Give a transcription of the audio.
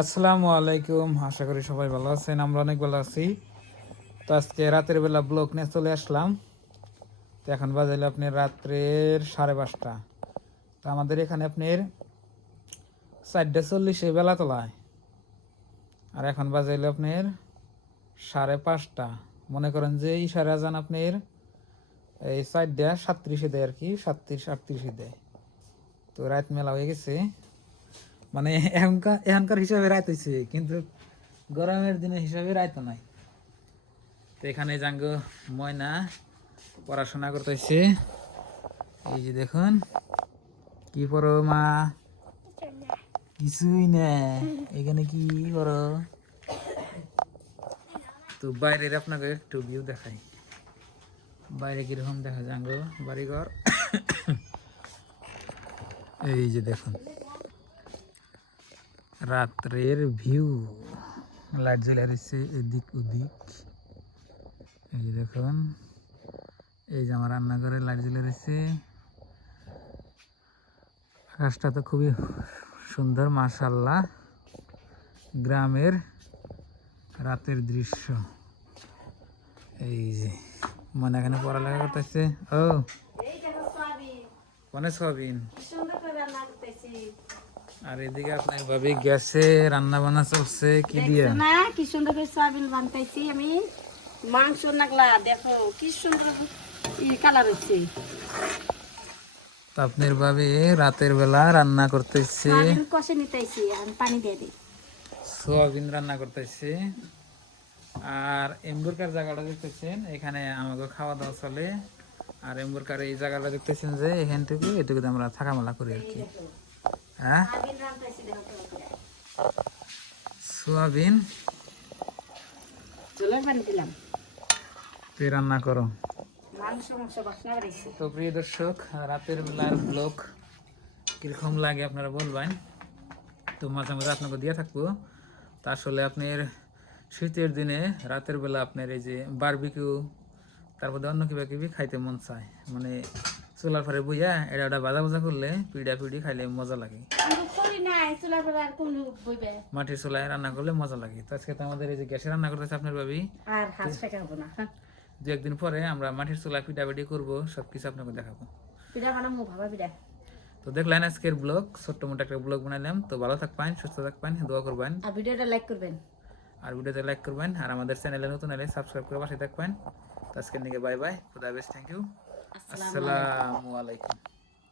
আসসালামু আলাইকুম, আশা করি সবাই ভালো আছেন। আমরা অনেক ভালো আছি। তো আজকে রাতের বেলা ব্লগ নিয়ে চলে আসলাম। তো এখন বাজাইলে আপনার রাত্রের 5:30। তো আমাদের এখানে আপনার 4:40 বেলা তোলায়, আর এখন বাজাইলে আপনার 5:30। মনে করেন যে ইশারা আজান আপনার এই 4:37 দেয় আর কি, 37-38 দেয়। তো রাত মেলা হয়ে গেছে, মানে এখনকার হিসাবে রাত হয়েছে, কিন্তু গরমের দিনের হিসাবে রাত নাই। তো এখানে জাঙ্গ ময়না পড়াশোনা করতেছে। এই যে দেখুন কি পড়ো মা? কিছুই না। এখানে কি পড়ো? তো বাইরের আপনাকে একটু ভিউ দেখাই, বাইরে কিরকম দেখা জাঙ্গ বাড়িঘর। এই যে দেখুন রাত্রের ভিউ, লাইট জ্বলে রয়েছে এদিক ওদিক। এই যে দেখুন, এই যে আমার রান্নাঘরে লাইট জ্বলে রয়েছে। আকাশটা তো খুবই সুন্দর মাশাআল্লাহ, গ্রামের রাতের দৃশ্য। এই যে মনে এখানে পড়ালেখা করতেছে। ও কোনে সোয়াবিন, আর এদিকে আপনার ভাবি গ্যাসে রান্না বান্না চলছে। কি দিয়ে না, কি সুন্দর করে সয়াবিন বানাইছি আমি। মাংস নাগলা দেখো কি সুন্দর কালার হচ্ছে। আপনার ভাবি রাতের বেলা রান্না করতেছে, সয়াবিন কষে নিতেছি, আমি পানি দিয়ে দিই। সোয়াবিন রান্না করতেছে। আর এম্বুরকার জায়গাটা দেখতেছেন, এখানে আমাকে খাওয়া দাওয়া চলে। আর এম্বুরকার এই জায়গাটা দেখতেছেন যে এখান থেকে এটুকুতে আমরা থাকামেলা করি আর কি। হ্যাঁ, সয়াবিন রান্নাইছি দেখো কেমন করে। সোয়াবিন চুলার পানি দিলাম, তুই রান্না করো। মাংস বাসনা বাড়াইছি। তো প্রিয় দর্শক, রাতের বেলার ব্লগ কীরকম লাগে আপনারা বলবেন। তো মাঝে মাঝে আপনাকে দিয়ে থাকবো। তা আসলে আপনার শীতের দিনে রাতের বেলা আপনার এই যে বারবিকিউ, তারপরে অন্য কিবা কিবি খাইতে মন চায়, মানে চুলার পরে বইয়া এটা ওটা ভাজা ভাজা করলে পিড়া পিড়ি খাইলে মজা লাগে। আমি করি নাই চুলার পরে, আর কোন বইবে মাটির চুলায় রান্না করলে মজা লাগে। তো আজকে তো আমাদের এই যে গ্যাসে রান্না করতেছে আপনার ভাবি। আর হাত শেখাবো না। 2-1 দিন পরে আমরা মাটির চুলায় পিঠা পিঠি করবো, সব কিছু আপনাকে দেখাবো। পিঠা বানাবো, ভাবা পিঠা। তো দেখলেন আজকের ব্লগ, ছোট্ট মোটো একটা ব্লগ বানাইলাম। তো ভালো থাকবেন, সুস্থ থাকবেন, দোয়া করবেন, আর ভিডিওটা লাইক করবেন, আর ভিডিওতে লাইক করবেন, আর আমাদের চ্যানেলে নতুন হলে সাবস্ক্রাইব করে পাশে থাকবেন। তো আজকের নিকে বাই বাই, খুদা হাফেজ, থ্যাংক ইউ, আসসালামু আলাইকুম।